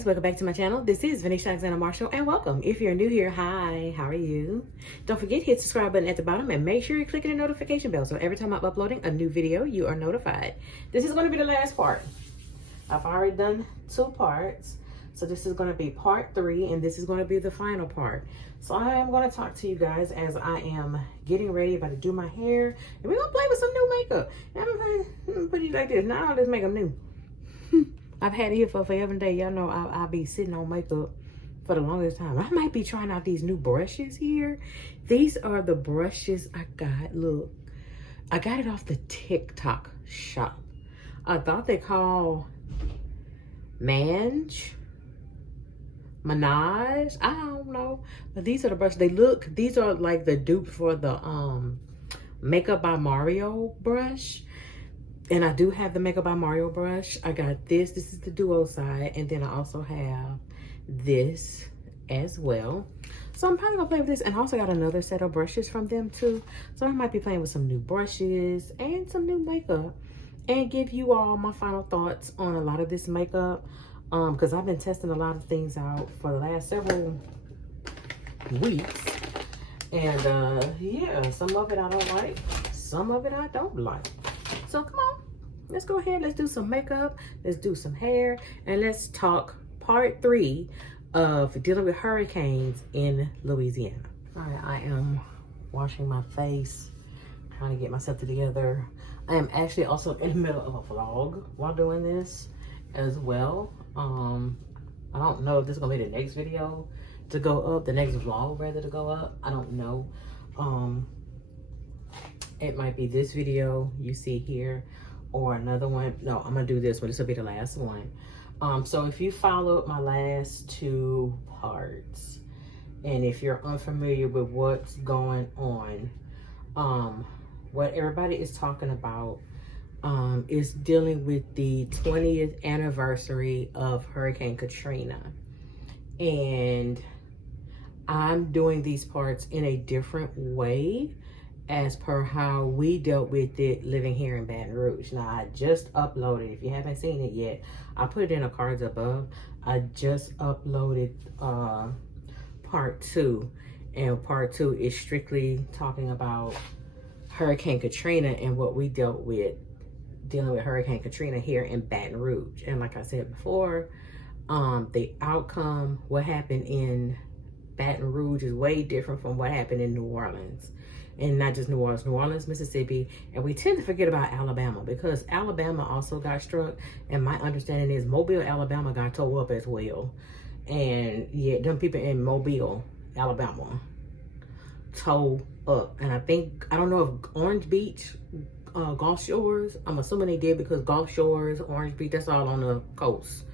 guys, welcome back to my channel. This is Vanity Marshall and welcome. If you're new here, hi, how are you? Don't forget, hit the subscribe button at the bottom and make sure you're clicking the notification bell so every time I'm uploading a new video, you are notified. This is going to be the last part. I've already done 2 parts. So this is going to be part 3 and this is going to be the final part. So I am going to talk to you guys as I am getting ready, about to do my hair. And we're going to play with some new makeup. I'm going to put it like this. Not all this makeup new. I've had it here for forever and day. Y'all know I'll be sitting on makeup for the longest time. I might be trying out these new brushes here. These are the brushes I got. Look, I got it off the TikTok shop. I thought they called Minaj. I don't know. But these are the brushes. These are like the dupe for the Makeup by Mario brush. And I do have the Makeup by Mario brush. I got this. This is the duo side. And then I also have this as well. So I'm probably going to play with this. And I also got another set of brushes from them too. So I might be playing with some new brushes and some new makeup. And give you all my final thoughts on a lot of this makeup. Because I've been testing a lot of things out for the last several weeks. And yeah, some of it I don't like. Some of it I don't like. So come on, let's go ahead. Let's do some makeup. Let's do some hair. And let's talk part 3 of dealing with hurricanes in Louisiana. All right, I am washing my face, trying to get myself together. I am actually also in the middle of a vlog while doing this as well. I don't know if this is gonna be the next video to go up, the next vlog rather to go up. I don't know. It might be this video you see here or another one. No, I'm gonna do this one. This will be the last one. So if you followed my last 2 parts, and if you're unfamiliar with what's going on, what everybody is talking about is dealing with the 20th anniversary of Hurricane Katrina. And I'm doing these parts in a different way as per how we dealt with it living here in Baton Rouge. Now, I just uploaded, if you haven't seen it yet, I put it in the cards above. I just uploaded part 2. And part 2 is strictly talking about Hurricane Katrina and what we dealt with dealing with Hurricane Katrina here in Baton Rouge. And like I said before, the outcome, what happened in Baton Rouge is way different from what happened in New Orleans. And not just New Orleans, Mississippi. And we tend to forget about Alabama because Alabama also got struck. And my understanding is Mobile, Alabama got tore up as well. And yeah, them people in Mobile, Alabama, tore up. And I don't know if Orange Beach, Gulf Shores, I'm assuming they did because Gulf Shores, Orange Beach, that's all on the coast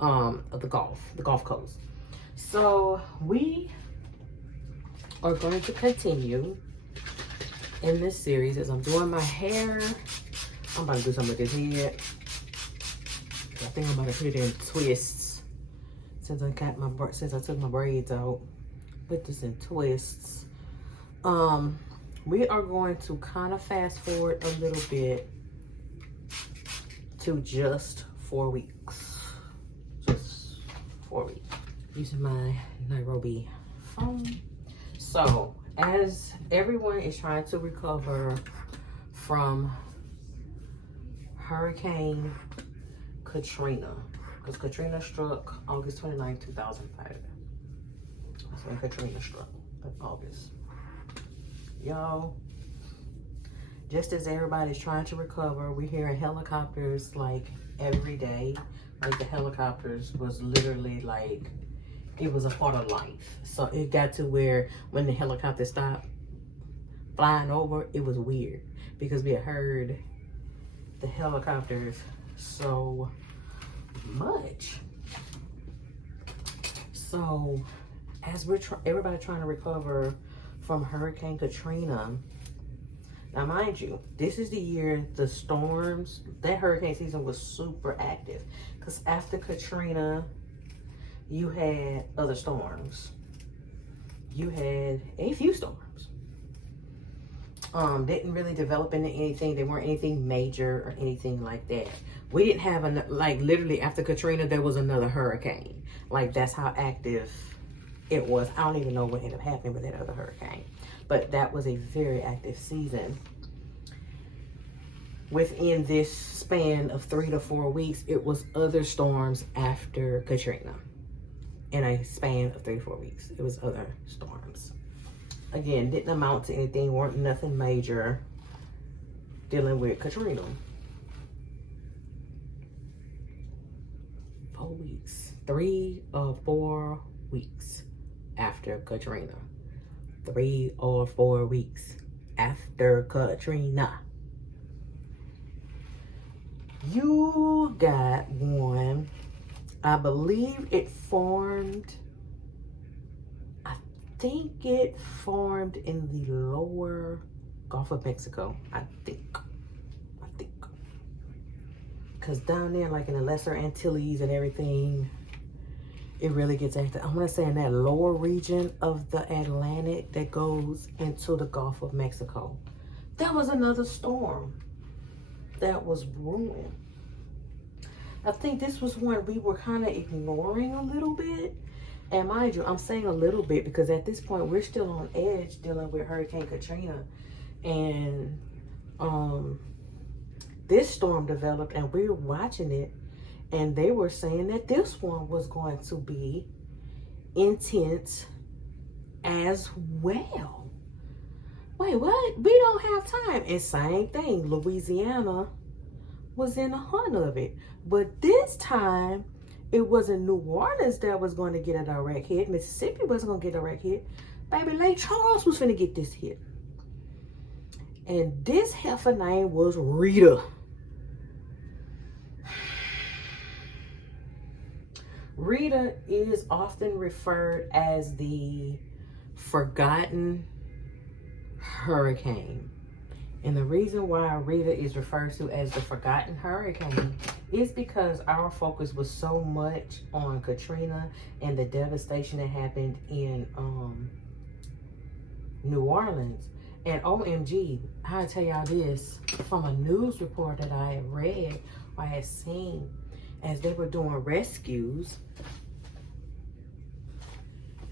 of the Gulf Coast. So we are going to continue in this series as I'm doing my hair. I'm about to do something with this head. I think I'm about to put it in twists since I took my braids out. Put this in twists. We are going to kind of fast forward a little bit to just 4 weeks. Just 4 weeks. Using my Nairobi phone. So, as everyone is trying to recover from Hurricane Katrina, because Katrina struck August 29, 2005. That's when Katrina struck, in August. Y'all, just as everybody's trying to recover, we're hearing helicopters like every day. Like the helicopters was literally like, it was a part of life. So it got to where when the helicopter stopped flying over, it was weird because we had heard the helicopters so much. So as everybody trying to recover from Hurricane Katrina, now mind you, this is the year the storms, that hurricane season was super active because after Katrina, you had other storms. You had a few storms. Didn't really develop into anything. They weren't anything major or anything like that. We didn't have like literally after Katrina, there was another hurricane. Like that's how active it was. I don't even know what ended up happening with that other hurricane, but that was a very active season. Within this span of 3 to 4 weeks, it was other storms after Katrina. In a span of 3 to 4 weeks, it was other storms. Again, didn't amount to anything, weren't nothing major dealing with Katrina. 4 weeks, 3 or 4 weeks after Katrina. 3 or 4 weeks after Katrina. You got one, I believe it formed, I think it formed in the lower Gulf of Mexico, I think. Because down there, like in the Lesser Antilles and everything, it really gets active. I want to say in that lower region of the Atlantic that goes into the Gulf of Mexico. That was another storm that was brewing. I think this was one we were kind of ignoring a little bit. And mind you, I'm saying a little bit because at this point, we're still on edge dealing with Hurricane Katrina. And this storm developed and we were watching it. And they were saying that this one was going to be intense as well. Wait, what? We don't have time. And same thing, Louisiana was in the hunt of it. But this time, it wasn't New Orleans that was going to get a direct hit. Mississippi wasn't going to get a direct hit. Baby, Lake Charles was going to get this hit. And this heifer name was Rita. Rita is often referred as the forgotten hurricane. And the reason why Rita is referred to as the forgotten hurricane is because our focus was so much on Katrina and the devastation that happened in New Orleans. And OMG, I'll tell y'all this from a news report that I had read or I had seen as they were doing rescues.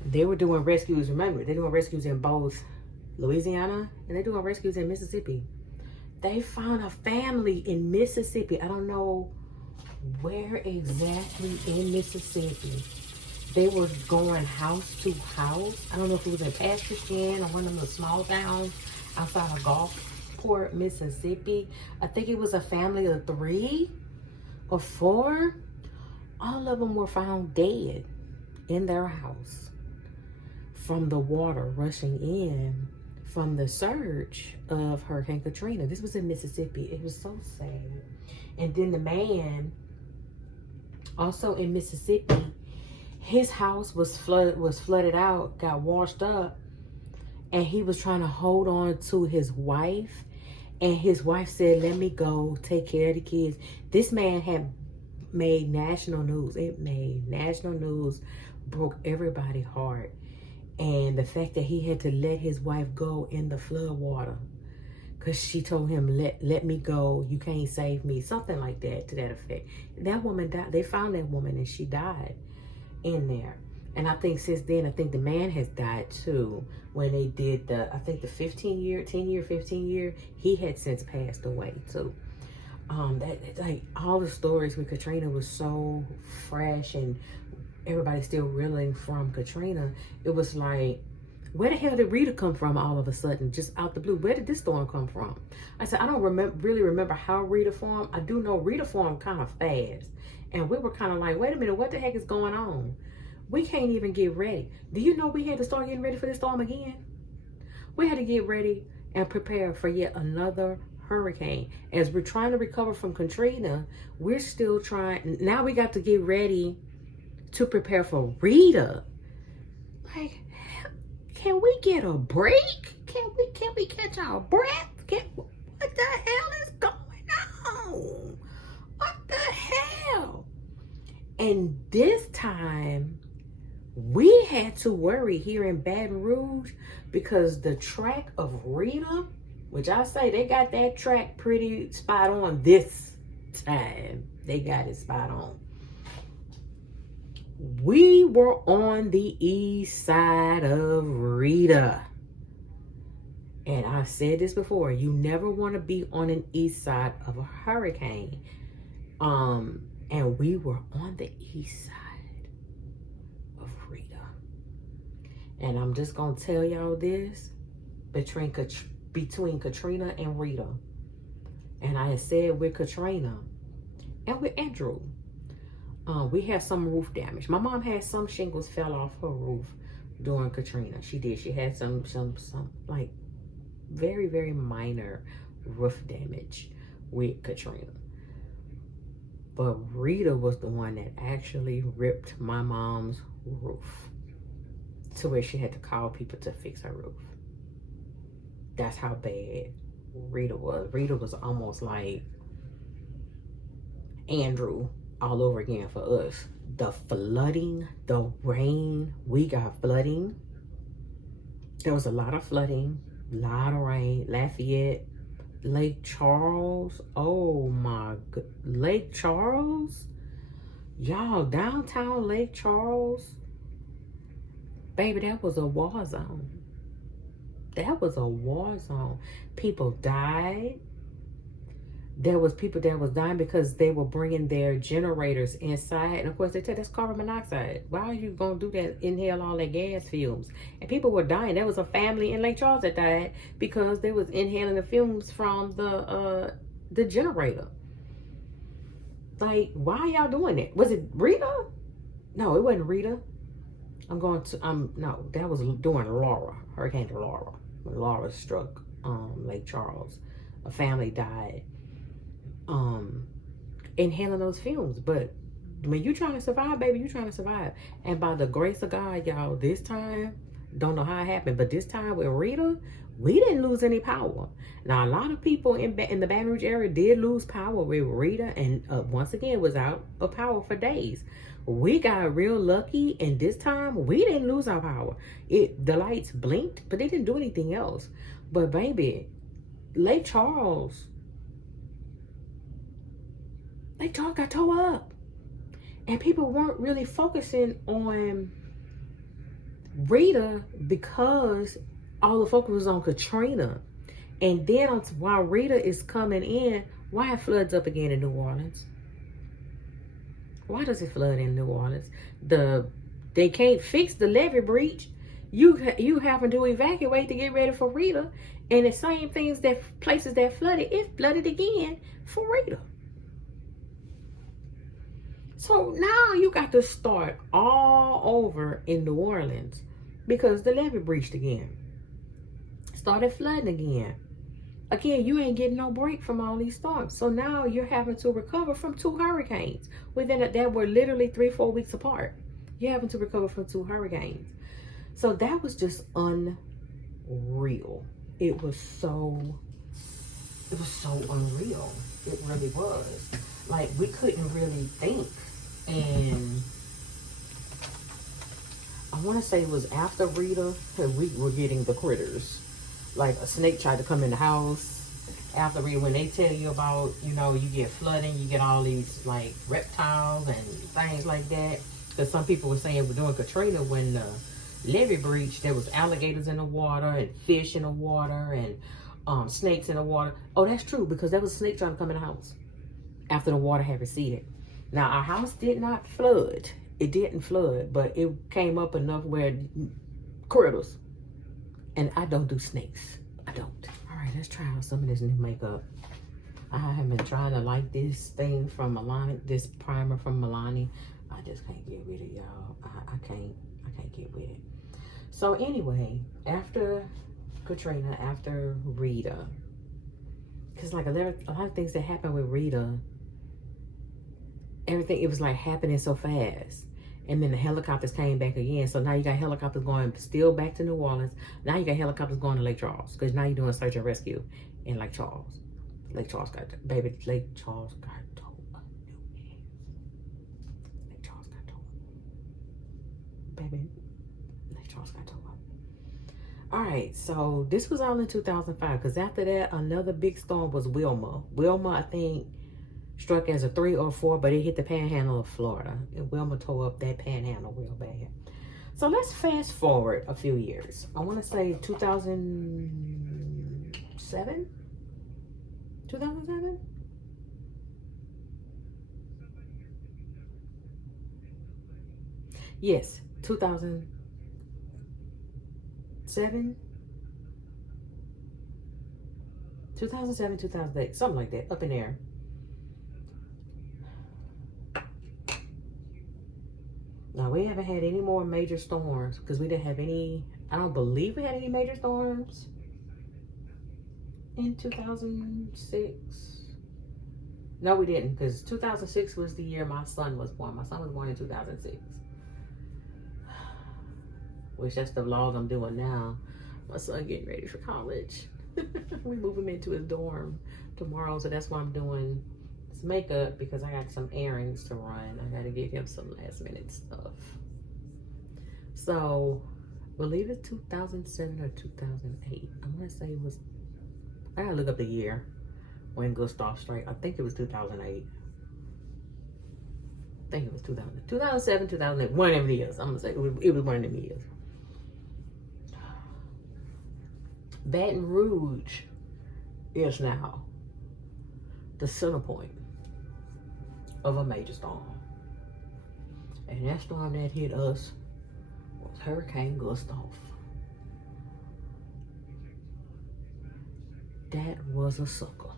They were doing rescues, remember, they're doing rescues in both Louisiana and they're doing rescues in Mississippi. They found a family in Mississippi. I don't know where exactly in Mississippi. They were going house to house. I don't know if it was in Pasture or one of the small towns outside of Gulfport, Mississippi. I think it was a family of 3 or 4. All of them were found dead in their house from the water rushing in from the surge of Hurricane Katrina. This was in Mississippi. It was so sad. And then the man, also in Mississippi, his house was flooded out, got washed up, and he was trying to hold on to his wife. And his wife said, "Let me go take care of the kids." This man had made national news. It made national news, broke everybody's heart. And the fact that he had to let his wife go in the flood water because she told him, let me go, you can't save me, something like that, to that effect. That woman died. They found that woman and she died in there. And I think since then, I think the man has died too. When they did the, I think the 15 year, he had since passed away too. Like all the stories with Katrina was so fresh and everybody's still reeling from Katrina. It was like, where the hell did Rita come from all of a sudden, just out the blue? Where did this storm come from? I said, I don't really remember how Rita formed. I do know Rita formed kind of fast. And we were kind of like, wait a minute, what the heck is going on? We can't even get ready. Do you know we had to start getting ready for this storm again? We had to get ready and prepare for yet another hurricane. As we're trying to recover from Katrina, we're still trying. Now we got to get ready to prepare for Rita. Like, can we get a break? Can we catch our breath? What the hell is going on? What the hell? And this time, we had to worry here in Baton Rouge because the track of Rita which I say they got that track pretty spot on this time. They got it spot on. We were on the east side of Rita. And I've said this before, you never want to be on an east side of a hurricane. And we were on the east side of Rita. And I'm just going to tell y'all this, between Katrina and Rita. And I had said with Katrina and with Andrew, we had some roof damage. My mom had some shingles fell off her roof during Katrina. She did. She had some like very, very minor roof damage with Katrina. But Rita was the one that actually ripped my mom's roof to where she had to call people to fix her roof. That's how bad Rita was. Rita was almost like Andrew all over again for us. The flooding, the rain, we got flooding. There was a lot of flooding, a lot of rain. Lafayette, Lake Charles, oh my god, Lake Charles, y'all, downtown Lake Charles, baby, that was a war zone. That was a war zone. People died. There was people that was dying because they were bringing their generators inside. And of course, they said that's carbon monoxide. Why are you going to do that, inhale all that gas fumes? And people were dying. There was a family in Lake Charles that died because they was inhaling the fumes from the generator. Like, why are y'all doing that? Was it Rita? No, it wasn't Rita. No, that was during Laura, Hurricane Laura. When Laura struck Lake Charles, a family died inhaling those fumes. But when you trying to survive, baby, you trying to survive. And by the grace of God, y'all, this time, don't know how it happened, but this time with Rita, we didn't lose any power. Now, a lot of people in the Baton Rouge area did lose power with Rita, and once again was out of power for days. We got real lucky, and this time we didn't lose our power. The lights blinked, but they didn't do anything else. But baby, Lake Charles got tore up, and people weren't really focusing on Rita because all the focus was on Katrina. And then while Rita is coming in, why it floods up again in New Orleans? Why does it flood in New Orleans? They can't fix the levee breach. You having to evacuate to get ready for Rita, and the same things places that flooded, it flooded again for Rita. So now you got to start all over in New Orleans because the levee breached again. Started flooding again. Again, you ain't getting no break from all these storms. So now you're having to recover from 2 hurricanes that were literally 3-4 weeks apart. You're having to recover from 2 hurricanes. So that was just unreal. It was so unreal. It really was. Like, we couldn't really think. And I want to say it was after Rita that we were getting the critters. Like, a snake tried to come in the house after Rita. When they tell you about, you get flooding, you get all these, like, reptiles and things like that. Because some people were saying we're doing Katrina when the levee breach, there was alligators in the water and fish in the water and snakes in the water. Oh, that's true, because there was a snake trying to come in the house after the water had receded. Now, our house did not flood. It didn't flood, but it came up enough where critters. And I don't do snakes. I don't. All right, let's try out some of this new makeup. I have been trying to like this thing from Milani, this primer from Milani. I just can't get with it, y'all. I can't get with it. So anyway, after Katrina, after Rita, because like a lot of things that happened with Rita, everything, it was like happening so fast. And then the helicopters came back again. So now you got helicopters going still back to New Orleans. Now you got helicopters going to Lake Charles. Because now you're doing search and rescue in Lake Charles. Lake Charles got towed. Lake Charles got towed. Baby, Lake Charles got towed. All right, so this was all in 2005, because after that, another big storm was Wilma. Wilma, I think, struck as a 3 or 4, but it hit the panhandle of Florida. And Wilma tore up that panhandle real bad. So let's fast forward a few years. I want to say 2007? 2007? Yes, 2007? 2007, 2008, something like that, up in there. Now, we haven't had any more major storms because we didn't have any, I don't believe we had any major storms in 2006. No, we didn't, because 2006 was the year my son was born. My son was born in 2006. Which that's the vlog I'm doing now. My son getting ready for college. We move him into his dorm tomorrow, so that's why I'm doing his makeup, because I got some errands to run. I gotta get him some last minute stuff. So, I believe it's 2007 or 2008. I want to say it was, I gotta look up the year when Gustav strike. I think it was 2008. I think it was 2007, 2008. One of them years. I'm gonna say it was one of them years. Baton Rouge is now the center point of a major storm. And that storm that hit us was Hurricane Gustav. That was a sucker.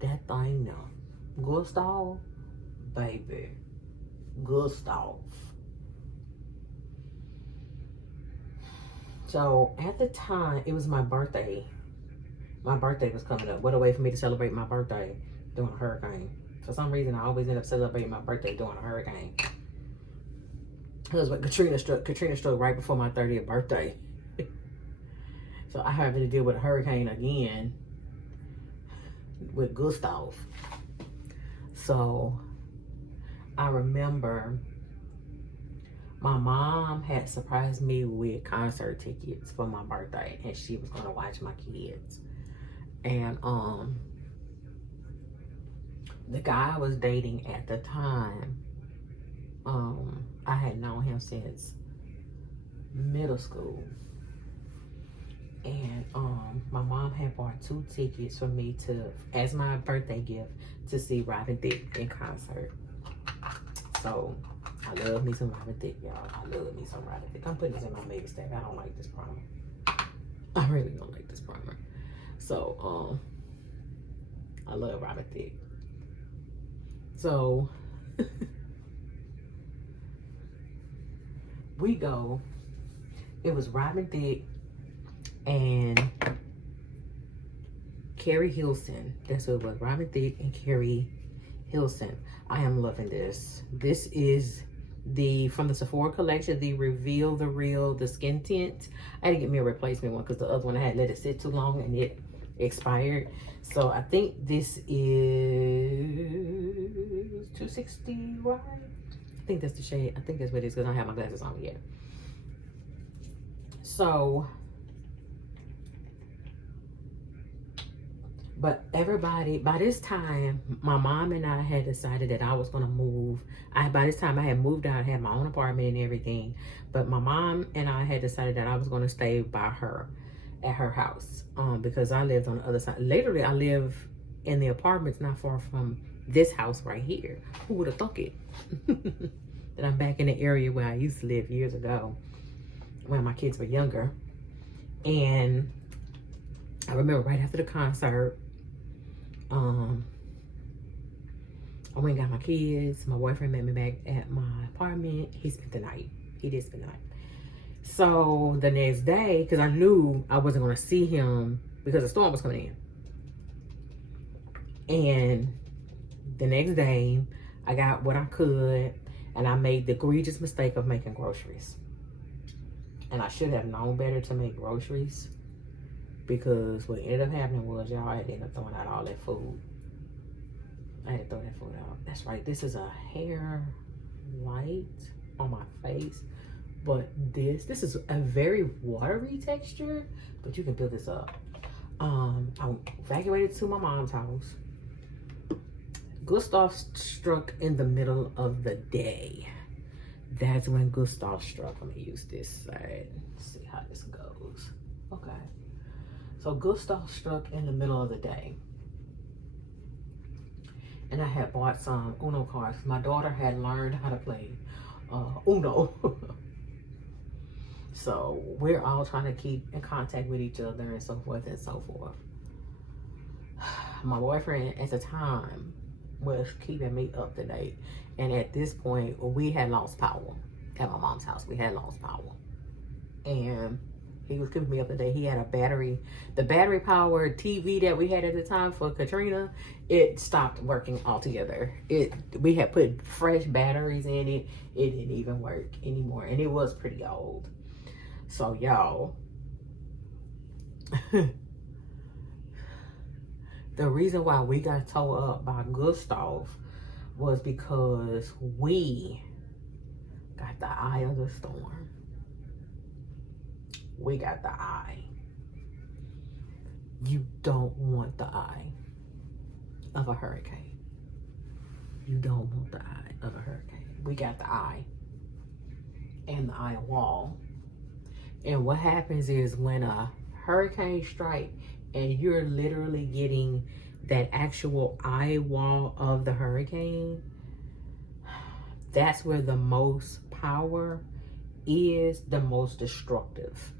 That thing now. Gustav, baby. Gustav. So at the time, it was my birthday. My birthday was coming up. What a way for me to celebrate my birthday during a hurricane. For some reason, I always end up celebrating my birthday during a hurricane. Because when Katrina struck right before my 30th birthday. So I having to deal with a hurricane again with Gustav. So I remember my mom had surprised me with concert tickets for my birthday, and she was gonna watch my kids. And the guy I was dating at the time, I had known him since middle school. And my mom had bought 2 tickets for me to, as my birthday gift, to see Robin Thicke in concert. So I love me some Robin Thicke, y'all. I love me some Robin Thicke. I'm putting this in my makeup stack. I don't like this primer. I really don't like this primer. So I love Robin Thicke. So we go. It was Robin Thicke and Carrie Hilson. That's what it was. Robin Thicke and Carrie Hilson. I am loving this. This is from the Sephora collection, the Reveal the Real, the skin tint. I had to get me a replacement one because the other one I had let it sit too long and it expired. So I think this is 260 wide. I think that's the shade. I think that's what it is because I don't have my glasses on yet. So, but everybody, by this time, my mom and I had decided that I was going to move. By this time, I had moved out, had my own apartment and everything. But my mom and I had decided that I was going to stay by her at her house because I lived on the other side. Literally, I live in the apartments not far from this house right here. Who would have thought it? That I'm back in the area where I used to live years ago when my kids were younger. And I remember right after the concert, I went and got my kids. My boyfriend met me back at my apartment. He spent the night. He did spend the night. So the next day, because I knew I wasn't going to see him because the storm was coming in. And the next day, I got what I could, and I made the egregious mistake of making groceries. And I should have known better to make groceries, because what ended up happening was y'all had to end up throwing out all that food. I had to throw that food out. That's right. This is a hair light on my face. But this is a very watery texture, but you can build this up. I evacuated to my mom's house. Gustav struck in the middle of the day. That's when Gustav struck. I'm gonna use this side. See how this goes. Okay. So Gustav struck in the middle of the day. And I had bought some Uno cards. My daughter had learned how to play Uno. So we're all trying to keep in contact with each other and so forth and so forth. My boyfriend at the time was keeping me up to date. And at this point, we had lost power at my mom's house. We had lost power. And he was keeping me up to date. He had a battery, the battery powered TV that we had at the time for Katrina, it stopped working altogether. We had put fresh batteries in it. It didn't even work anymore. And it was pretty old. So y'all, the reason why we got towed up by Gustav was because we got the eye of the storm. We got the eye. You don't want the eye of a hurricane. You don't want the eye of a hurricane. We got the eye and the eye wall. And what happens is when a hurricane strikes and you're literally getting that actual eye wall of the hurricane, that's where the most power is, the most destructive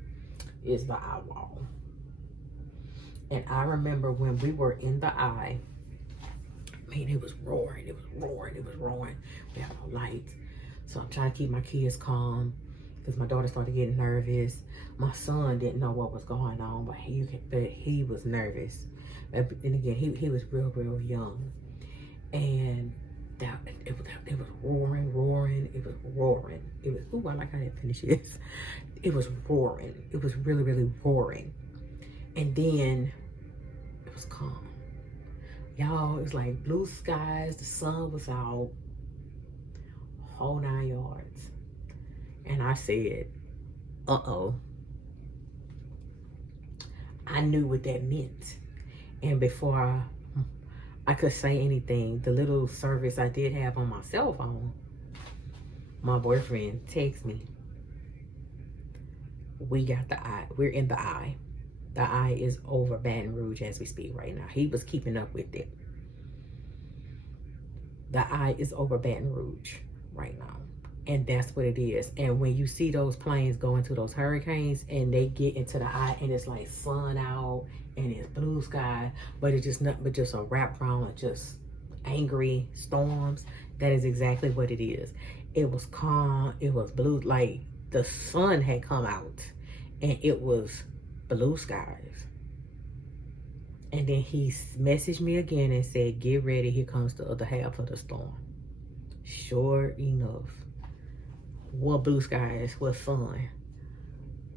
is the eye wall. And I remember when we were in the eye, man, it was roaring, it was roaring, it was roaring. We had no lights. So I'm trying to keep my kids calm because my daughter started getting nervous. My son didn't know what was going on, but he was nervous. And again, he was real young. And it was roaring. It was roaring. It was, ooh, I like how that finishes. It was roaring. It was really roaring. And then it was calm. Y'all, it was like blue skies. The sun was out. Whole 9 yards. And I said, uh-oh. I knew what that meant. And before I could say anything, the little service I did have on my cell phone, my boyfriend texted me. We got the eye. We're in the eye. The eye is over Baton Rouge as we speak right now. He was keeping up with it. The eye is over Baton Rouge right now. And that's what it is. And when you see those planes go into those hurricanes and they get into the eye and it's like sun out and it's blue sky, but it's just nothing but just a wraparound of just angry storms, that is exactly what it is. It was calm. It was blue. Like the sun had come out and it was blue skies. And then he messaged me again and said, get ready. Here comes the other half of the storm. Sure enough. What blue skies, what sun.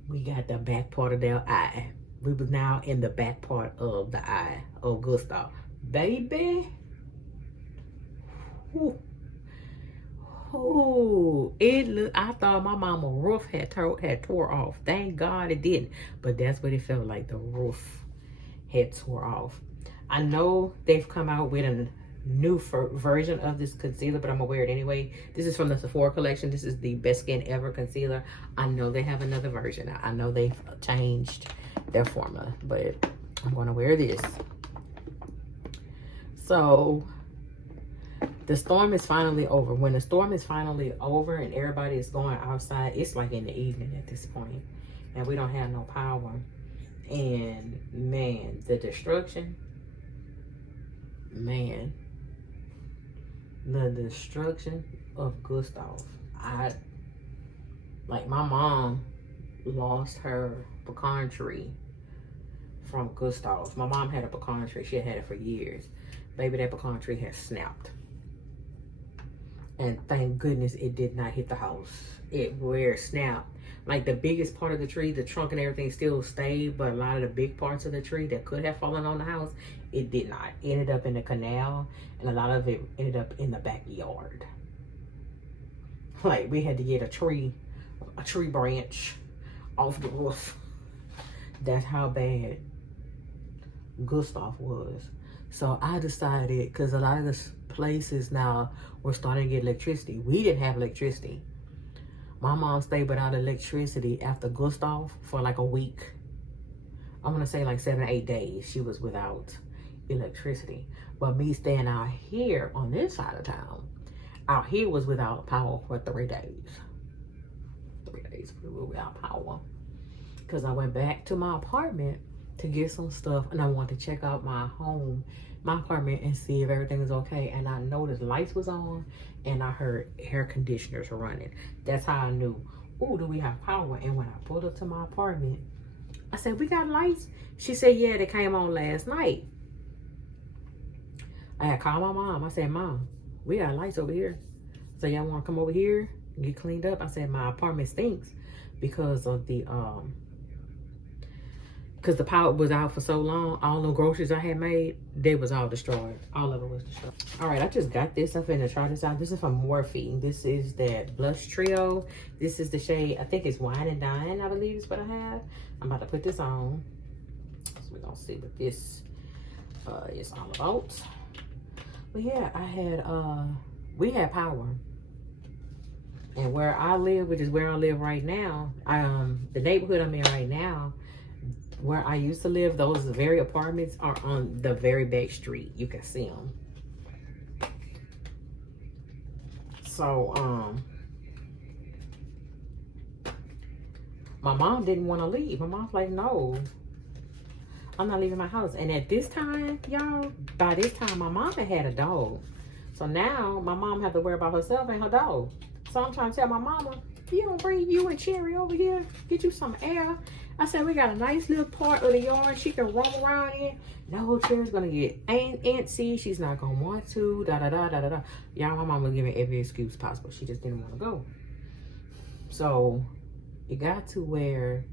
We got the back part of their eye. We was now in the back part of the eye of Gustav. Baby. Ooh. Ooh. I thought my mama roof had tore off. Thank God it didn't. But that's what it felt like. The roof had tore off. I know they've come out with a new version of this concealer, but I'm gonna wear it anyway. This is from the Sephora collection. This is the Best Skin Ever concealer. I know they have another version. I know they've changed their formula, but I'm gonna wear this. So the storm is finally over. When the storm is finally over and everybody is going outside, it's like in the evening at this point, and we don't have no power. And man, the destruction, man. The destruction of Gustav. Like my mom lost her pecan tree from Gustav. My mom had a pecan tree. She had it for years. Baby, that pecan tree has snapped. And thank goodness it did not hit the house. Where it snapped. Like the biggest part of the tree, the trunk and everything still stayed, but a lot of the big parts of the tree that could have fallen on the house, it did not. It ended up in the canal, and a lot of it ended up in the backyard. Like we had to get a tree a tree branch off the roof. That's how bad Gustav was. So I decided, because a lot of the places now were starting to get electricity. We didn't have electricity. My mom stayed without electricity after Gustav for like a week. I'm gonna say like 7 or 8 days she was without electricity. But me staying out here on this side of town, out here was without power for 3 days. 3 days we were without power. Because I went back to my apartment to get some stuff, and I wanted to check out my home, my apartment, and see if everything was okay. And I noticed lights was on, and I heard air conditioners running. That's how I knew, oh, do we have power? And when I pulled up to my apartment, I said, we got lights? She said, yeah, they came on last night. I had called my mom. I said, Mom, we got lights over here. So y'all want to come over here and get cleaned up? I said, my apartment stinks because of the because the power was out for so long. All the groceries I had made, they was all destroyed. All of it was destroyed. All right, I just got this. I'm finna try this out. This is from Morphe. This is that Blush Trio. This is the shade, I think it's Wine and Dine, I believe is what I have. I'm about to put this on. So we're gonna see what this is all about. But yeah, I had, we had power. And where I live, which is where I live right now, the neighborhood I'm in right now, where I used to live, those very apartments are on the very back street. You can see them. So, my mom didn't want to leave. My mom's like, no, I'm not leaving my house. And at this time, y'all, by this time, my mom had a dog. So now my mom had to worry about herself and her dog. So I'm trying to tell my mama, you don't bring you and Cherry over here, get you some air. I said, we got a nice little part of the yard she can roam around in. No, Cherry's gonna get antsy. She's not gonna want to, da-da-da-da-da-da. Y'all, my mama was giving every excuse possible. She just didn't want to go. So it got to where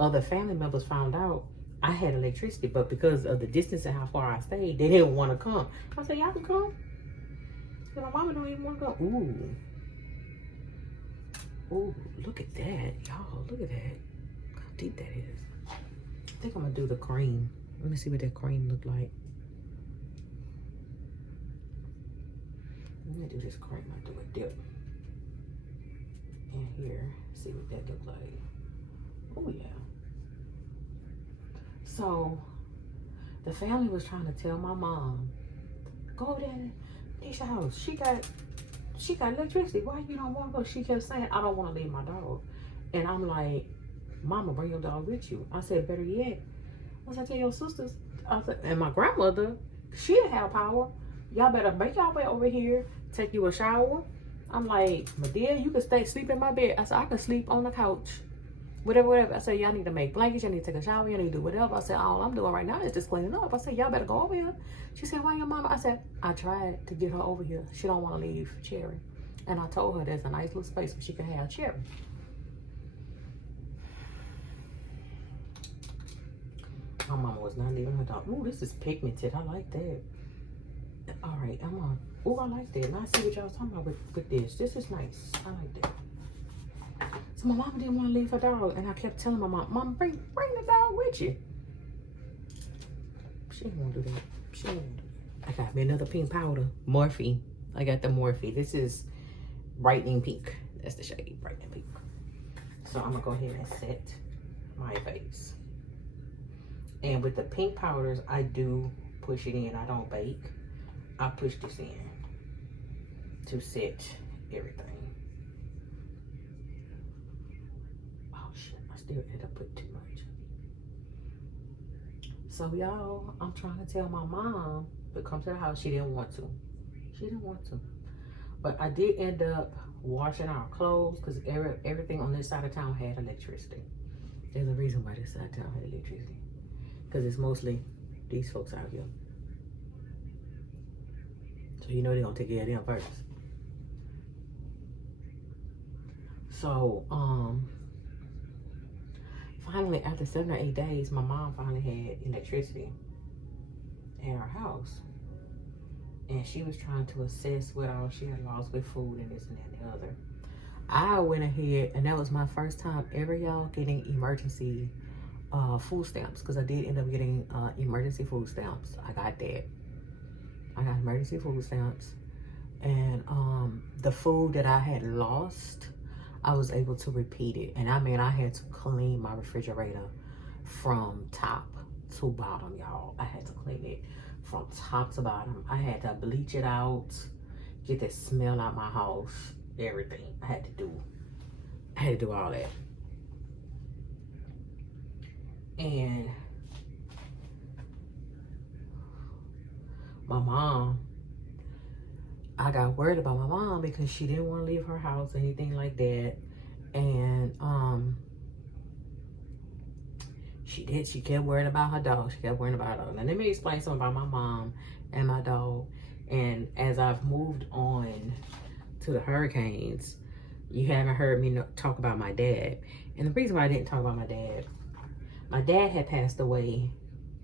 other family members found out I had electricity, but because of the distance and how far I stayed, they didn't want to come. I said, y'all can come. So my mama don't even want to go. Ooh. Ooh, look at that. Y'all, look at that. How deep that is. I think I'm going to do the cream. Let me see what that cream look like. Let me do this cream. I'll do a dip. In here. See what that look like. Oh, yeah. So, the family was trying to tell my mom, go over there and Nisha's house. She got electricity. Why you don't want to go? She kept saying, I don't want to leave my dog. And I'm like, Mama, bring your dog with you. I said, better yet, once I tell your sisters, and my grandmother, she didn't have power. Y'all better make y'all way over here, take you a shower. I'm like, my dear, you can sleep in my bed. I said, I can sleep on the couch. Whatever. I said, y'all need to make blankets, y'all need to take a shower, y'all need to do whatever. I said, all I'm doing right now is just cleaning up. I said, y'all better go over here. She said, why your mama? I said, I tried to get her over here. She don't want to leave Cherry. And I told her there's a nice little space where she can have Cherry. My mama was not leaving her dog. Ooh, this is pigmented. I like that. All right, I'm on. Ooh, I like that. Now I see what y'all was talking about with this. This is nice. I like that. So my mama didn't want to leave her dog, and I kept telling my mom, bring the dog with you. She didn't want to do that. She didn't want to do that. I got me another pink powder, Morphe. I got the Morphe. This is brightening pink. That's the shade, brightening pink. So I'm gonna go ahead and set my face. And with the pink powders, I do push it in. I don't bake. I push this in to set everything. Still ended up putting too much. So y'all, I'm trying to tell my mom to come to the house. She didn't want to. She didn't want to. But I did end up washing our clothes because everything on this side of town had electricity. There's a reason why this side of town had electricity. Because it's mostly these folks out here. So you know they're gonna take care of them first. So, finally, after 7 or 8 days, my mom finally had electricity in our house. And she was trying to assess what all she had lost with food and this and that and the other. I went ahead, and that was my first time ever, y'all, getting emergency food stamps, because I did end up getting emergency food stamps. I got that. I got emergency food stamps. And the food that I had lost, I was able to repeat it. And I mean, I had to clean my refrigerator from top to bottom, y'all. I had to clean it from top to bottom. I had to bleach it out, get that smell out my house, everything. I had to do all that. And my mom, I got worried about my mom because she didn't want to leave her house, anything like that. And she kept worrying about her dog. She kept worrying about her dog. Now let me explain something about my mom and my dog. And as I've moved on to the hurricanes, you haven't heard me talk about my dad. And the reason why I didn't talk about my dad had passed away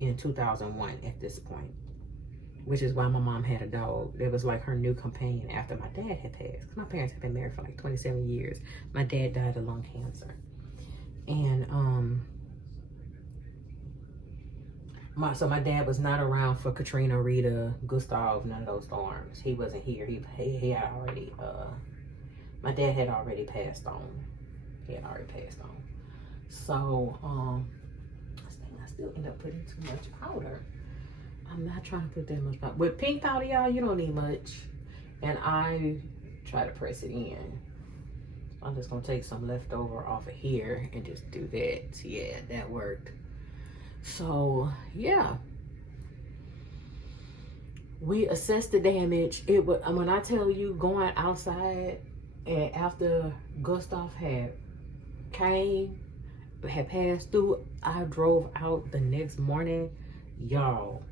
in 2001 at this point, which is why my mom had a dog. It was like her new companion after my dad had passed. My parents had been married for like 27 years. My dad died of lung cancer. And so my dad was not around for Katrina, Rita, Gustav, none of those storms. He wasn't here. He had already, my dad had already passed on. He had already passed on. So, I still end up putting too much powder. I'm not trying to put that much powder. With pink powder, y'all, you don't need much. And I try to press it in. I'm just gonna take some leftover off of here and just do that. Yeah, that worked. So, yeah. We assessed the damage. It was, when I tell you, going outside, and after Gustav had passed through, I drove out the next morning, y'all.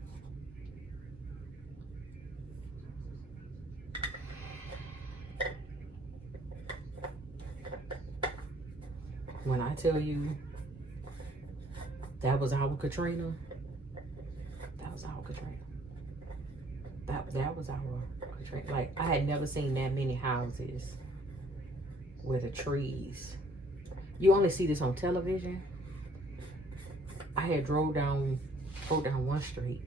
When I tell you that was our Katrina, that was our Katrina. That was our Katrina. Like, I had never seen that many houses where the trees. You only see this on television. I had drove down one street,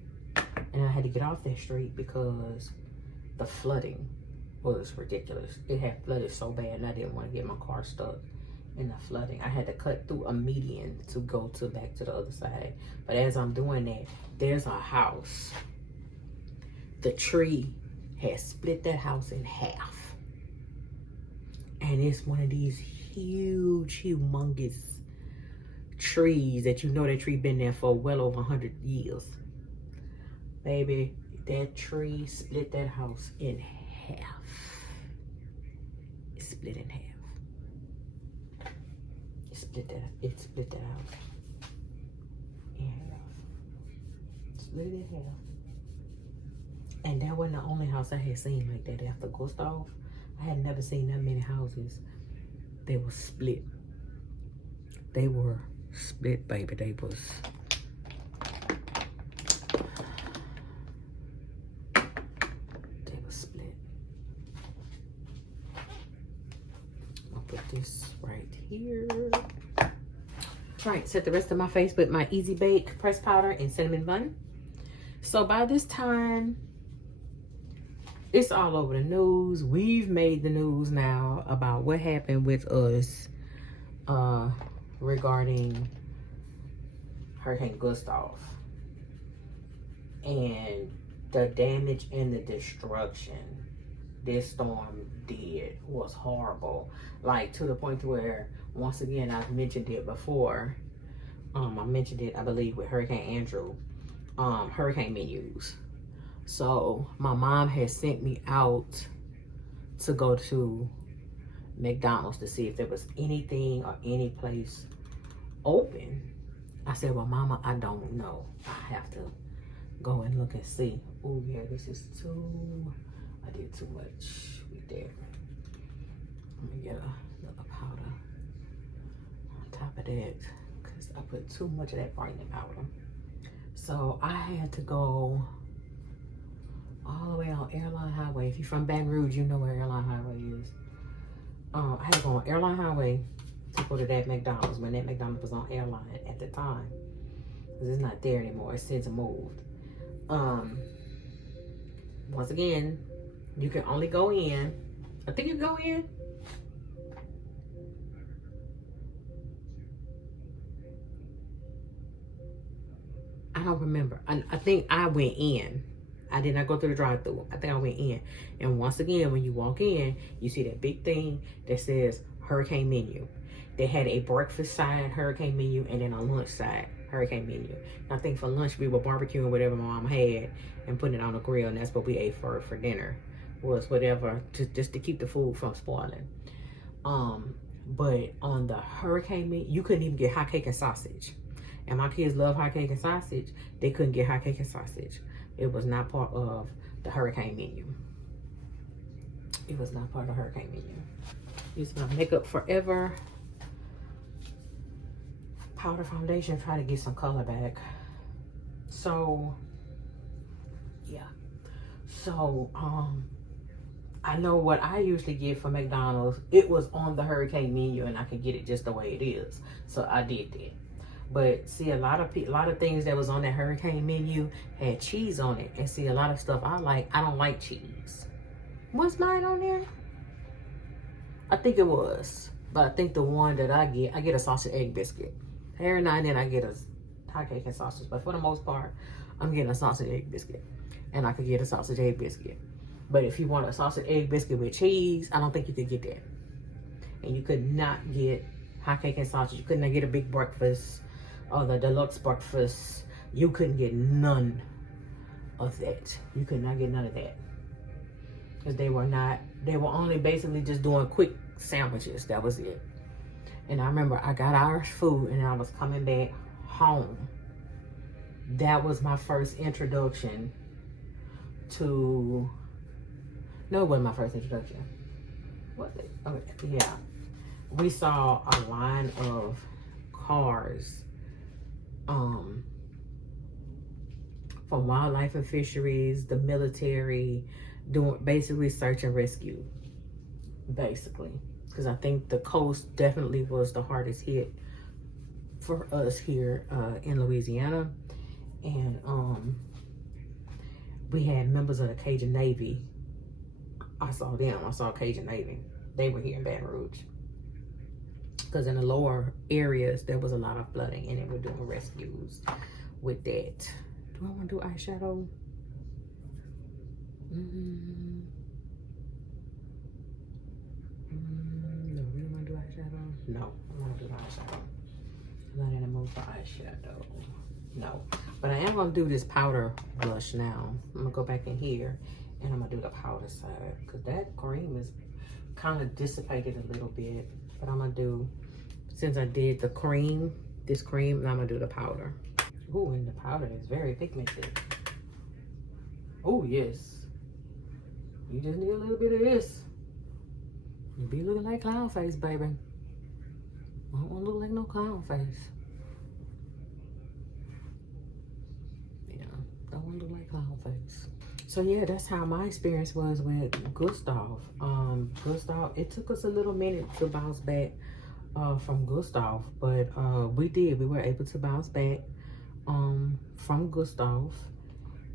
and I had to get off that street because the flooding was ridiculous. It had flooded so bad, and I didn't want to get my car stuck in the flooding. I had to cut through a median to go back to the other side. But as I'm doing that, there's a house. The tree had split that house in half. And it's one of these huge, humongous trees that you know that tree been there for well over 100 years. Baby, that tree split that house in half. It split in half. It split that house in half. Split it in half. And that wasn't the only house I had seen like that after Gustav. I had never seen that many houses. They were split. They were split, baby. They were split. I'll put this right here. All right, set the rest of my face with my Easy Bake pressed powder and cinnamon bun. So by this time, it's all over the news. We've made the news now about what happened with us regarding Hurricane Gustav. And the damage and the destruction this storm did was horrible. Like, to the point where, once again, I've mentioned it before. I mentioned it, I believe, with Hurricane Andrew. Hurricane menus. So my mom had sent me out to go to McDonald's to see if there was anything or any place open. I said, well, Mama, I don't know. I have to go and look and see. Oh yeah, this is I did too much with that. Let me get another powder on top of that, because I put too much of that brightening powder. So I had to go all the way on Airline Highway. If you're from Baton Rouge, you know where Airline Highway is. I had to go on Airline Highway to go to that McDonald's when that McDonald's was on Airline at the time. Because it's not there anymore. It's since moved. Once again, you can only go in. I think you go in. I don't remember. I think I went in. I did not go through the drive-thru. I think I went in. And once again, when you walk in, you see that big thing that says Hurricane Menu. They had a breakfast side Hurricane Menu and then a lunch side Hurricane Menu. And I think for lunch we were barbecuing whatever my mom had and putting it on the grill, and that's what we ate for dinner. Was whatever, just to keep the food from spoiling. But on the Hurricane Menu, you couldn't even get hot cake and sausage. And my kids love hot cake and sausage. They couldn't get hot cake and sausage. It was not part of the Hurricane Menu. It was not part of the Hurricane Menu. Use my Makeup Forever powder foundation. Try to get some color back. So, yeah. So, I know what I usually get from McDonald's. It was on the Hurricane Menu, and I could get it just the way it is. So I did that. But see, a lot of things that was on that Hurricane Menu had cheese on it. And see, a lot of stuff I don't like cheese. Was mine on there? I think it was. But I think the one that I get a sausage egg biscuit. Every now and then I get a hot cake and sausage. But for the most part, I'm getting a sausage egg biscuit. And I could get a sausage egg biscuit. But if you want a sausage egg biscuit with cheese, I don't think you could get that. And you could not get hot cake and sausage. You could not get a big breakfast or the deluxe breakfast. You couldn't get none of that. You could not get none of that. Because they were only basically just doing quick sandwiches. That was it. And I remember I got Irish food and I was coming back home. That was my first introduction to... No, it wasn't my first introduction. Was it? Okay, yeah. We saw a line of cars from wildlife and fisheries, the military, doing basically search and rescue, basically. Because I think the coast definitely was the hardest hit for us here in Louisiana. And we had members of the Cajun Navy. I saw them. I saw Cajun Navy. They were here in Baton Rouge. Because in the lower areas, there was a lot of flooding, and they were doing rescues with that. Do I want to do eyeshadow? No, really want to do eyeshadow? No, I'm not going to do eyeshadow. I'm not in the mood for eyeshadow. No. But I am going to do this powder blush now. I'm going to go back in here, and I'm going to do the powder side. Because that cream is kind of dissipated a little bit. But I'm going to do, since I did the cream, this cream, and I'm going to do the powder. Ooh, and the powder is very pigmented. Oh, yes. You just need a little bit of this. You be looking like clown face, baby. I don't want to look like no clown face. Yeah, don't want to look like clown face. So yeah, that's how my experience was with Gustav. Gustav, it took us a little minute to bounce back from Gustav, but we did. We were able to bounce back from Gustav,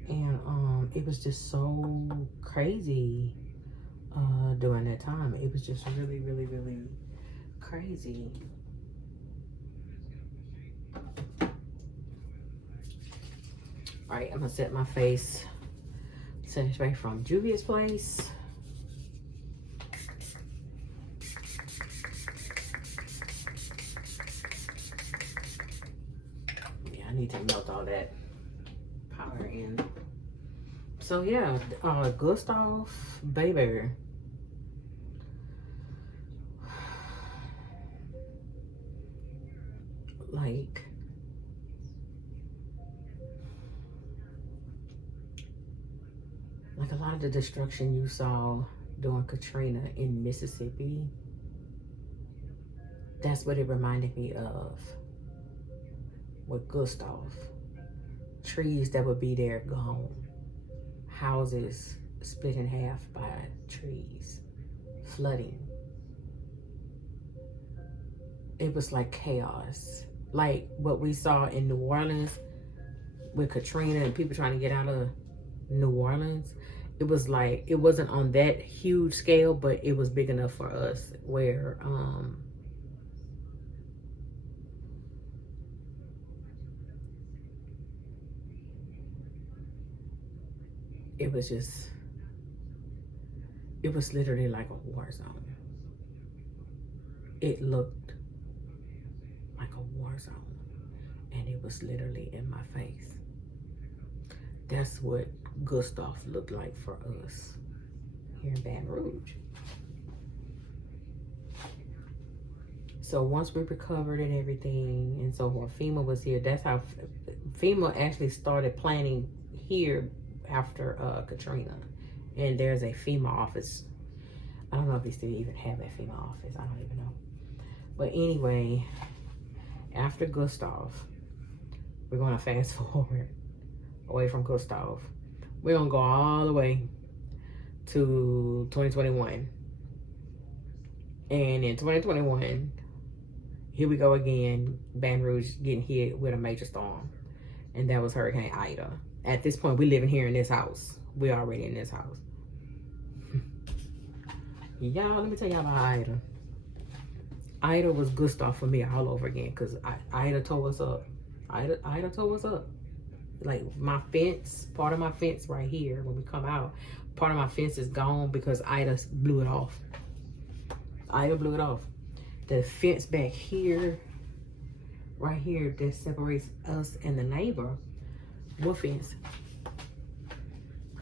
and it was just so crazy during that time. It was just really, really, really crazy. All right, I'm gonna set my face straight from Juvia's Place. Yeah, I need to melt all that powder in. So yeah, Gustav, baby. Like a lot of the destruction you saw during Katrina in Mississippi, that's what it reminded me of with Gustav. Trees that would be there gone. Houses split in half by trees. Flooding. it was like chaos. Like what we saw in New Orleans with Katrina and people trying to get out of New Orleans. It was like, it wasn't on that huge scale, but it was big enough for us where it was just, it was literally like a war zone. It looked like a war zone, and it was literally in my face. That's what Gustav looked like for us here in Baton Rouge. So once we recovered and everything and so forth, FEMA was here. That's how FEMA actually started planning here after Katrina. And there's a FEMA office. I don't know if they still even have a FEMA office. I don't even know. But anyway, after Gustav, we're going to fast forward away from Gustav. We're going to go all the way to 2021. And in 2021, here we go again, Baton Rouge getting hit with a major storm. And that was Hurricane Ida. At this point, we living here in this house. We already in this house. Y'all, let me tell y'all about Ida. Ida was Gustav for me all over again, because Ida tore us up. Ida tore us up. Like my fence, part of my fence right here, when we come out, part of my fence is gone because Ida blew it off. Ida blew it off. The fence back here, right here, that separates us and the neighbor, what fence?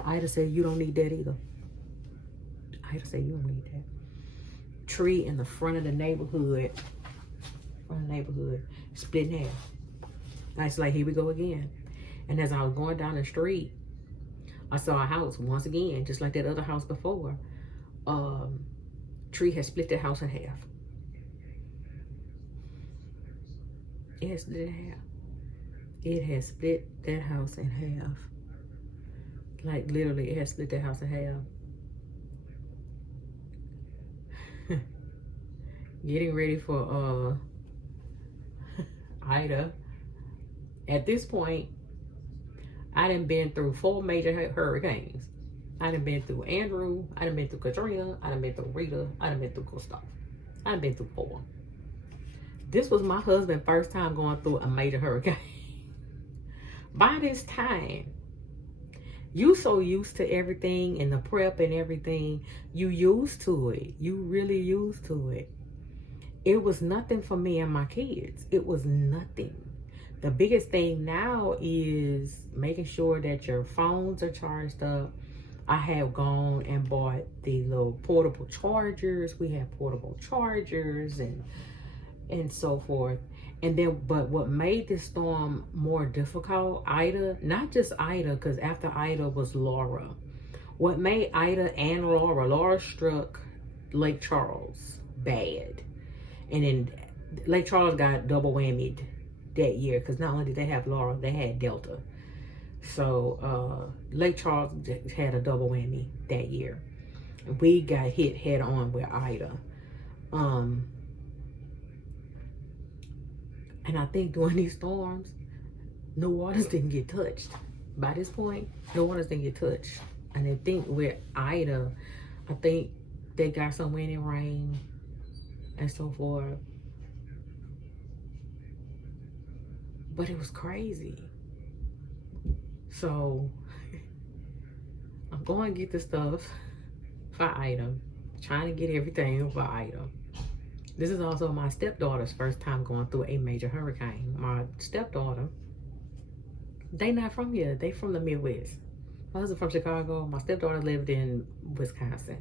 Ida said, you don't need that either. Ida said, you don't need that. Tree in the front of the neighborhood, split in half. And I was like, here we go again. And as I was going down the street, I saw a house once again, just like that other house before. Tree had split that house in half. It has split in half. It has split that house in half. Like literally, it has split that house in half. Getting ready for Ida. At this point, I done been through 4 major hurricanes. I done been through Andrew. I done been through Katrina. I done been through Rita. I done been through Gustav. I done been through 4. This was my husband's first time going through a major hurricane. By this time, you so used to everything and the prep and everything. You used to it. You really used to it. It was nothing for me and my kids. It was nothing. The biggest thing now is making sure that your phones are charged up. I have gone and bought the little portable chargers. We have portable chargers and so forth. And then, but what made this storm more difficult, Ida, not just Ida, because after Ida was Laura. What made Ida and Laura struck Lake Charles bad. And then Lake Charles got double whammied that year, because not only did they have Laura, they had Delta. So Lake Charles had a double whammy that year. We got hit head on with Ida. And I think during these storms, New Orleans didn't get touched. By this point, New Orleans didn't get touched. And I think with Ida, I think they got some wind and rain and so forth. But it was crazy. So I'm going to get the stuff for Ida. Trying to get everything for Ida. This is also my stepdaughter's first time going through a major hurricane. My stepdaughter, they not from here. They from the Midwest. My husband from Chicago. My stepdaughter lived in Wisconsin.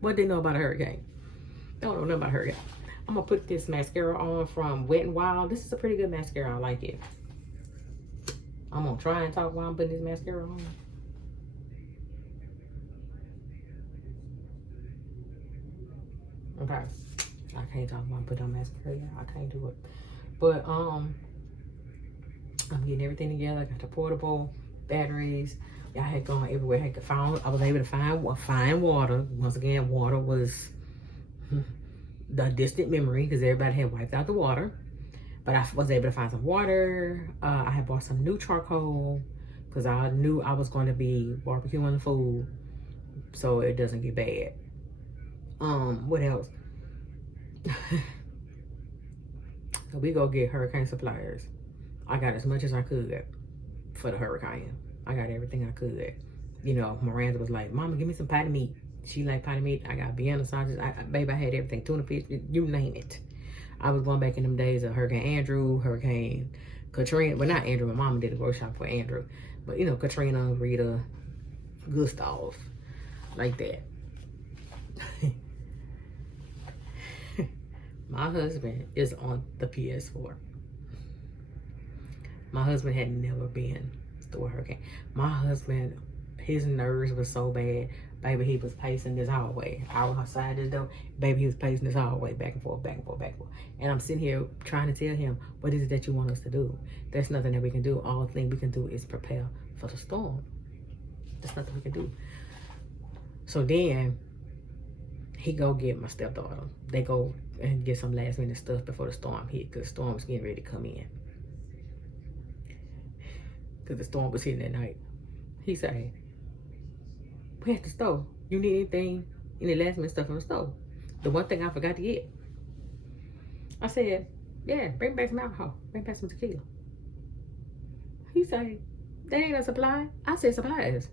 What they know about a hurricane? They don't know nothing about a hurricane. I'm going to put this mascara on from Wet n Wild. This is a pretty good mascara. I like it. I'm going to try and talk while I'm putting this mascara on. Okay. I can't talk while I'm putting on mascara. I can't do it. But I'm getting everything together. I got the portable batteries. I had gone everywhere. I was able to find water. Once again, water was the distant memory because everybody had wiped out the water. But I was able to find some water. I had bought some new charcoal because I knew I was going to be barbecuing the food so it doesn't get bad. What else? So we go get hurricane supplies. I got as much as I could for the hurricane. I got everything I could. You know, Miranda was like, Mama, give me some potted meat. She like potted meat. I got Vienna sausages. Baby, I had everything. Tuna fish, you name it. I was going back in them days of Hurricane Andrew, Hurricane Katrina. Well, not Andrew. My mama did a workshop for Andrew. But, you know, Katrina, Rita, Gustav. Like that. My husband is on the PS4. My husband had never been through a hurricane. My husband, his nerves were so bad. Baby, he was pacing this hallway. I was outside this door. Baby, he was pacing this hallway back and forth, back and forth, back and forth. And I'm sitting here trying to tell him, what is it that you want us to do? There's nothing that we can do. All thing we can do is prepare for the storm. There's nothing we can do. So then, he go get my stepdaughter. They go and get some last minute stuff before the storm hit, because the storm was getting ready to come in. Because the storm was hitting that night. He said, we at the store. You need anything, any last minute stuff from the store? The one thing I forgot to get. I said, yeah, bring back some alcohol. Bring back some tequila. He said, that ain't a supply. I said supplies,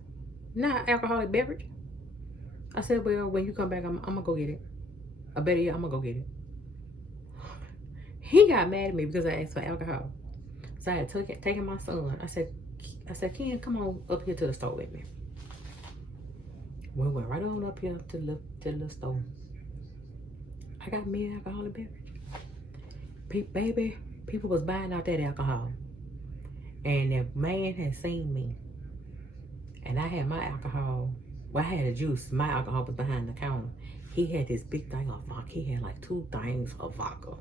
not alcoholic beverage. I said, well, when you come back, I'm gonna go get it. I better yet, I'm gonna go get it. He got mad at me because I asked for alcohol. So I had taken my son. I said, Ken, come on up here to the store with me. We went right on up here to the store. I got me an alcoholic beverage. Baby, people was buying out that alcohol. And the man had seen me. And I had my alcohol. Well, I had a juice. My alcohol was behind the counter. He had this big thing of vodka. He had like 2 things of vodka.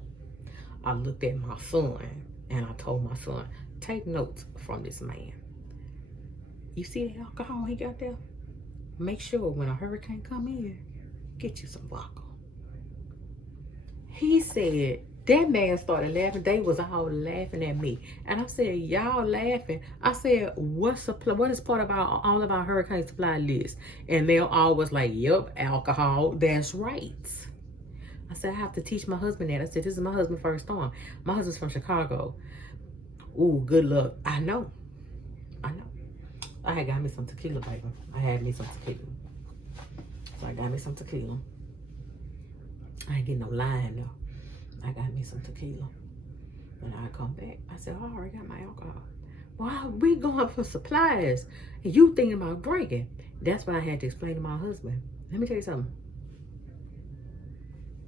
I looked at my son and I told my son, take notes from this man. You see the alcohol he got there? Make sure when a hurricane come in, get you some vodka. He said, that man started laughing. They was all laughing at me. And I said, y'all laughing. I said, what is part of all of our hurricane supply list? And they all was like, yep, alcohol. That's right. I said, I have to teach my husband that. I said, this is my husband's first storm. My husband's from Chicago. Ooh, good luck. I know. I had got me some tequila, baby. I had me some tequila. So I got me some tequila. I ain't getting no line though. I got me some tequila. When I come back, I said, oh, I already got my alcohol. Why we going for supplies? And you thinking about drinking. That's what I had to explain to my husband. Let me tell you something.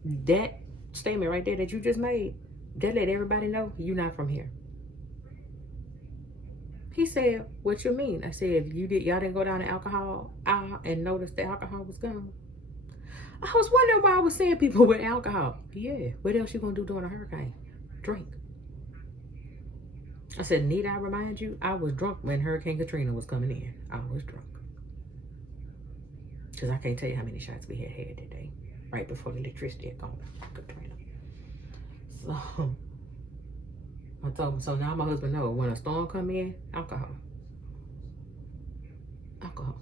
That statement right there that you just made, that let everybody know you're not from here. He said, what you mean? I said, if y'all didn't go down the alcohol aisle and notice the alcohol was gone. I was wondering why I was seeing people with alcohol. Yeah, what else you gonna do during a hurricane? Drink. I said, need I remind you, I was drunk when Hurricane Katrina was coming in. I was drunk. Because I can't tell you how many shots we had that day. Right before the electricity had gone. Katrina. So, I told him, so now my husband knows when a storm come in, alcohol. Alcohol.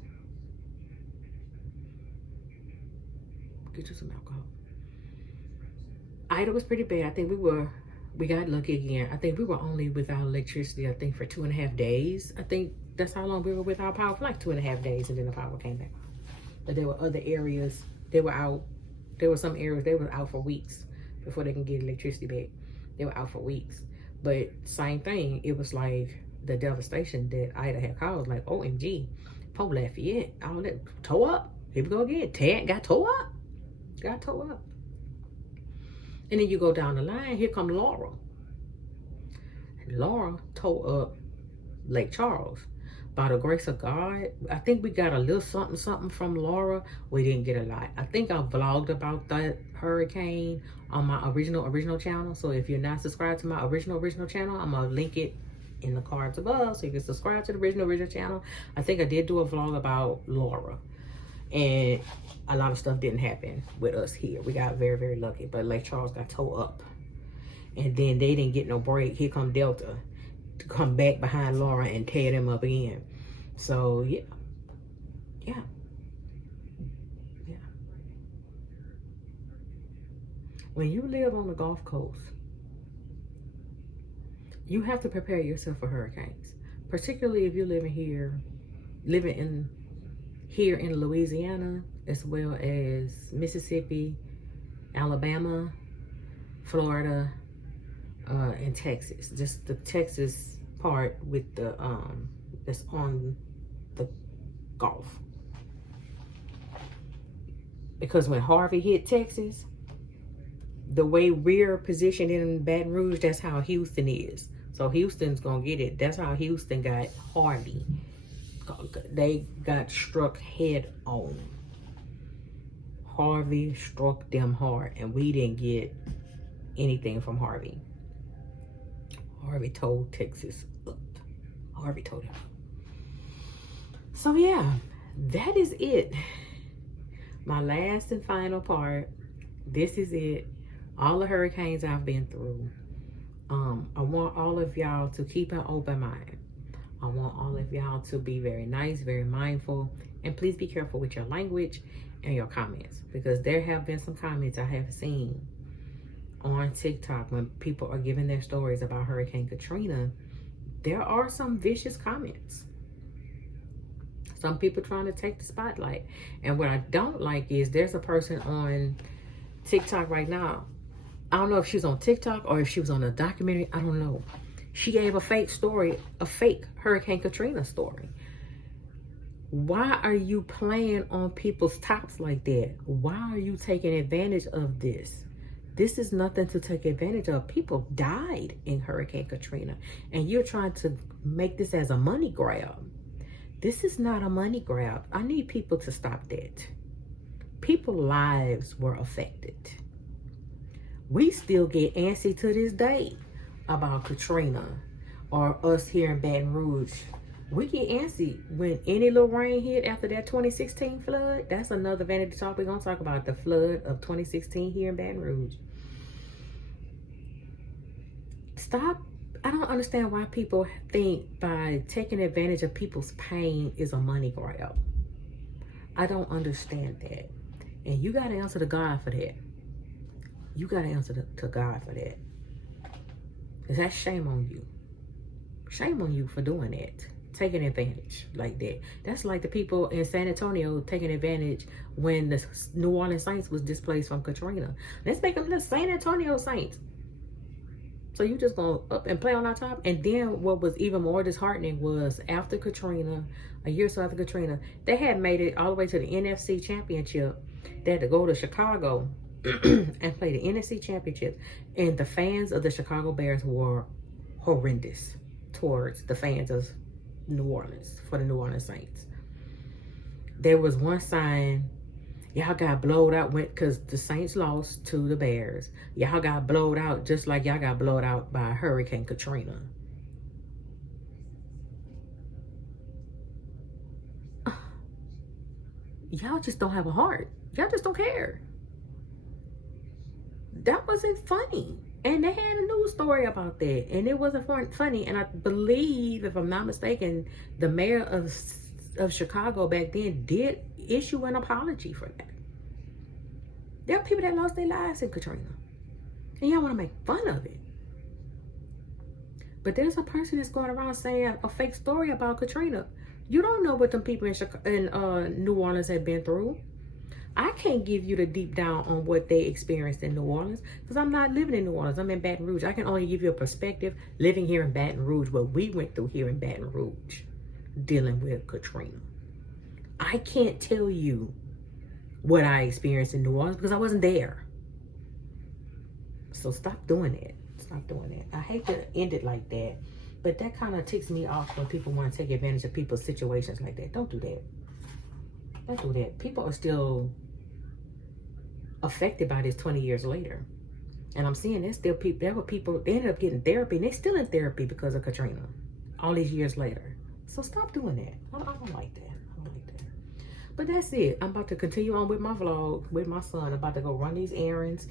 Get you some alcohol. Ida was pretty bad. I think we got lucky again. I think we were only without electricity, I think, for 2.5 days. I think that's how long we were without power, for like 2.5 days, and then the power came back on. But there were other areas, they were out. There were some areas, they were out for weeks before they can get electricity back. They were out for weeks. But same thing, it was like the devastation that Ida had caused, like OMG, Pope Lafayette, all that, tore up. Here we go again. Ted got tore up. Got tore up. And then you go down the line, here come Laura. Laura tore up Lake Charles. By the grace of God, I think we got a little something from Laura. We didn't get a lot. I think I vlogged about that hurricane on my original channel. So if you're not subscribed to my original channel, I'm gonna link it in the cards above so you can subscribe to the original channel. I think I did do a vlog about Laura. And a lot of stuff didn't happen with us here. We got very, very lucky. But Lake Charles got towed up. And then they didn't get no break. Here come Delta to come back behind Laura and tear them up again. So, yeah. Yeah. Yeah. When you live on the Gulf Coast, you have to prepare yourself for hurricanes. Particularly if you're living here in Louisiana, as well as Mississippi, Alabama, Florida, and Texas. Just the Texas part with the that's on the Gulf. Because when Harvey hit Texas, the way we're positioned in Baton Rouge, that's how Houston is. So Houston's gonna get it. That's how Houston got Harvey. They got struck head on. Harvey struck them hard, and we didn't get anything from Harvey. Harvey told Texas up. Harvey told him. So yeah, that is it. My last and final part. This is it. All the hurricanes I've been through. I want all of y'all to keep an open mind. I want all of y'all to be very nice, very mindful, and please be careful with your language and your comments, because there have been some comments I have seen on TikTok when people are giving their stories about Hurricane Katrina. There are some vicious comments. Some people trying to take the spotlight. And what I don't like is there's a person on TikTok right now. I don't know if she's on TikTok or if she was on a documentary. I don't know. She gave a fake story, a fake Hurricane Katrina story. Why are you playing on people's tops like that? Why are you taking advantage of this? This is nothing to take advantage of. People died in Hurricane Katrina, and you're trying to make this as a money grab. This is not a money grab. I need people to stop that. People's lives were affected. We still get antsy to this day about Katrina or us here in Baton Rouge. We get antsy when any little rain hit after that 2016 flood. That's another Vanity Talk. We're going to talk about the flood of 2016 here in Baton Rouge. Stop. I don't understand why people think by taking advantage of people's pain is a money grab. I don't understand that. And you got to answer to God for that. You got to answer to God for that. Because that's shame on you. Shame on you for doing that. Taking advantage like that. That's like the people in San Antonio taking advantage when the New Orleans Saints was displaced from Katrina. Let's make them the San Antonio Saints. So you just go up and play on our top. And then what was even more disheartening was after Katrina, a year or so after Katrina, they had made it all the way to the NFC Championship. They had to go to Chicago and play the NFC Championship. And the fans of the Chicago Bears were horrendous towards the fans of New Orleans, for the New Orleans Saints. There was one sign, y'all got blowed out because the Saints lost to the Bears. Y'all got blowed out just like y'all got blowed out by Hurricane Katrina. Y'all just don't have a heart. Y'all just don't care. That wasn't funny. And they had a news story about that. And it wasn't funny. And I believe, if I'm not mistaken, the mayor of Chicago back then did issue an apology for that. There are people that lost their lives in Katrina. And y'all want to make fun of it. But there's a person that's going around saying a fake story about Katrina. You don't know what them people in New Orleans have been through. I can't give you the deep down on what they experienced in New Orleans because I'm not living in New Orleans. I'm in Baton Rouge. I can only give you a perspective living here in Baton Rouge, what we went through here in Baton Rouge, dealing with Katrina. I can't tell you what I experienced in New Orleans because I wasn't there. So stop doing it. Stop doing it. I hate to end it like that, but that kind of ticks me off when people want to take advantage of people's situations like that. Don't do that. Don't do that. People are still affected by this 20 years later. And I'm seeing there's still people, there were people, they ended up getting therapy and they're still in therapy because of Katrina all these years later. So stop doing that. I don't like that. I don't like that. But that's it. I'm about to continue on with my vlog with my son. I'm about to go run these errands.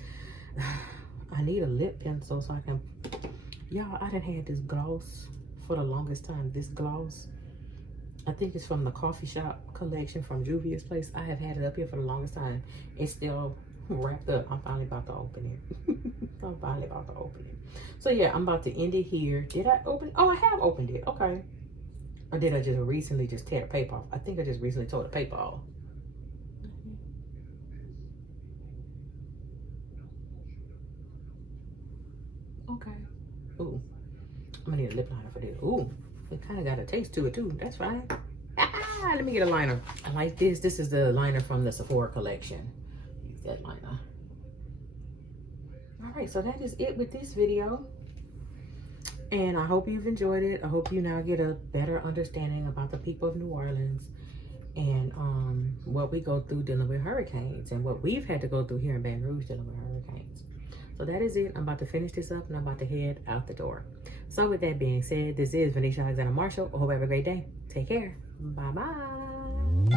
I need a lip pencil so I can... Y'all, I done had this gloss for the longest time. This gloss, I think it's from the coffee shop collection from Juvia's place. I have had it up here for the longest time. It's still wrapped up. I'm finally about to open it. I'm finally about to open it. So yeah, I'm about to end it here. Did I open? Oh, I have opened it. Okay. Or did I just recently just tear the paper off? I think I just recently tore the paper off. Okay. Ooh. I'm gonna need a lip liner for this. Ooh. It kind of got a taste to it too. That's fine. Ah, let me get a liner. I like this. This is the liner from the Sephora collection. Use that liner. All right, so that is it with this video. And I hope you've enjoyed it. I hope you now get a better understanding about the people of New Orleans and what we go through dealing with hurricanes and what we've had to go through here in Baton Rouge dealing with hurricanes. So that is it. I'm about to finish this up and I'm about to head out the door. So with that being said, this is Vanity Alexander Marshall. I hope you have a great day. Take care. Bye-bye.